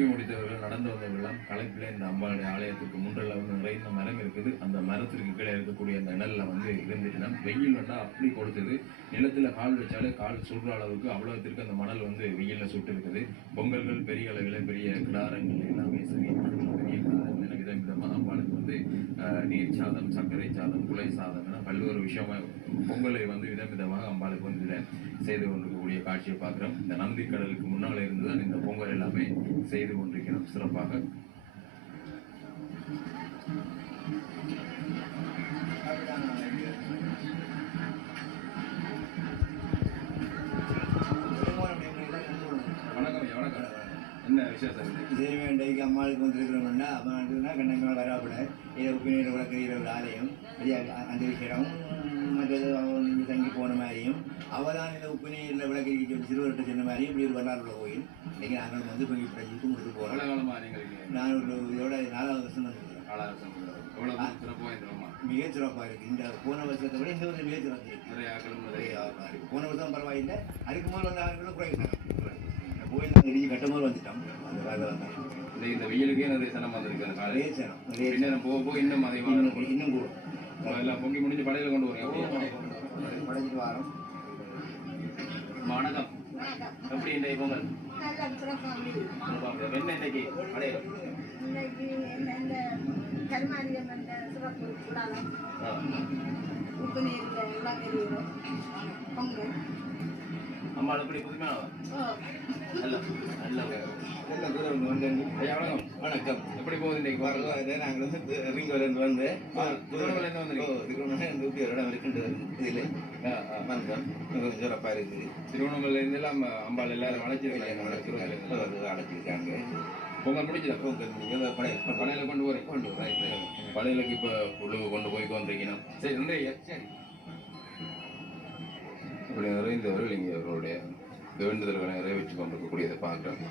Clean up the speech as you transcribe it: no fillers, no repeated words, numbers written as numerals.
பொங்கி முடித்தவர்கள் நடந்து வந்தவர்கள்லாம் களைப்பில் இந்த அம்பாளுடைய ஆலயத்துக்கு முன்றில் வந்து நிறைந்த மரம் இருக்குது. அந்த மரத்திற்கு கீழே இருக்கக்கூடிய அந்த நிழல்ல வந்து இருந்துட்டுனா வெயில் வந்தா அப்படி கொடுத்தது. நிலத்துல கால் வச்சாலே கால் சுடுற அளவுக்கு அவ்வளவுத்திற்கு அந்த மணல் வந்து வெயில்ல சுட்டு இருக்குது. பொங்கல்கள் பெரிய அளவில் பெரிய கிடாரங்கள் எல்லாமே சரி பெரிய கிடாரங்கள் விதம் விதமாக அம்பாளுக்கு வந்து நீர் சாதம், சர்க்கரை சாதம், குலை சாதம் என பல்வேறு விஷயமா பொங்கலை வந்து விதம் விதமாக அம்பாளுக்கு வந்து இதை செய்து கொண்டிருக்கக்கூடிய காட்சியை பார்க்குறோம். இந்த நந்திக்கடலுக்கு முன்னால் இருந்துதான் இந்த பொங்கல் எல்லாமே செய்து கொண்டிருக்கிறோம் சிறப்பாக. என்ன விசேஷம் இதே வேண்டைக்கு அம்மாளுக்கு வந்துருக்கிறோம்னா அம்மா கண்ணங்கள் வராப்பட இதை உப்பினீர் விளக்குற ஒரு ஆலயம் அந்த விஷயம் மற்றது அவள் நீங்கள் தங்கி போன மாதிரியும் அவள் தான் இந்த உப்பினீரில் விளக்கு சொல்லி சிறுவர்கிட்ட சொன்ன மாதிரியும் இப்படி ஒரு வரலாறுள்ள கோயில் இன்றைக்கி நாங்கள் வந்து கொஞ்சம் படிச்சுட்டு முடிச்சு போகிறோம். நான் ஒரு இதோட 4வது வருஷம் வந்துருக்கிறேன். மிக சிறப்பாக இருக்குது. இந்த போன வருஷத்தை விட இந்த வருஷம் மிக சிறப்பு இருக்குது. போன வருஷம் பரவாயில்லை. அதுக்கு முதல் வந்து ஆளுங்களும் குறைந்தாங்க. கோயில் இடிஞ்சு கட்டும்போது வந்துட்டோம். அந்த காலையில் வந்தாங்க. இந்த வெயிலுக்கே நிறைய சனம் வந்திருக்கு. காலையே சனம் நிறைய போக போக இன்னும் அதிகமாக இன்னும் கூட எல்லாம் பொங்கி முடிஞ்சு படையில் கொண்டு வரீங்க. படைச்சிட்டு வரோம். வணக்கம். எப்படி இன்றைய பொங்கல் என்ன இன்னைக்கு படையல் அம்மா எப்படி புதுமையான வணக்கம். எப்படி போகுது இன்னைக்கு வரல? நாங்கள் வந்து ரிங்கோலேருந்து வந்து இடம் இருக்குன்றது இதில் வந்தோம். சிறப்பாக இருக்குது. திருவண்ணாமலையிலேருந்து எல்லாம் அம்பாள் எல்லாரும் அழைச்சிருக்காங்க. அழைச்சிருக்காங்க. பொங்கல் முடிஞ்சதா? பொங்கல் முடிஞ்சது. படையில கொண்டு போகிறேன். படையிலுக்கு இப்போ புழு கொண்டு போய் கொண்டிருக்கணும். சரி நிறைய சரி இப்படி நிறைந்தவர்கள் இங்கே அவர்களுடைய வேண்டுதல்களை நிறைவேற்றி கொண்டிருக்கக்கூடியதை பார்க்குறோம்.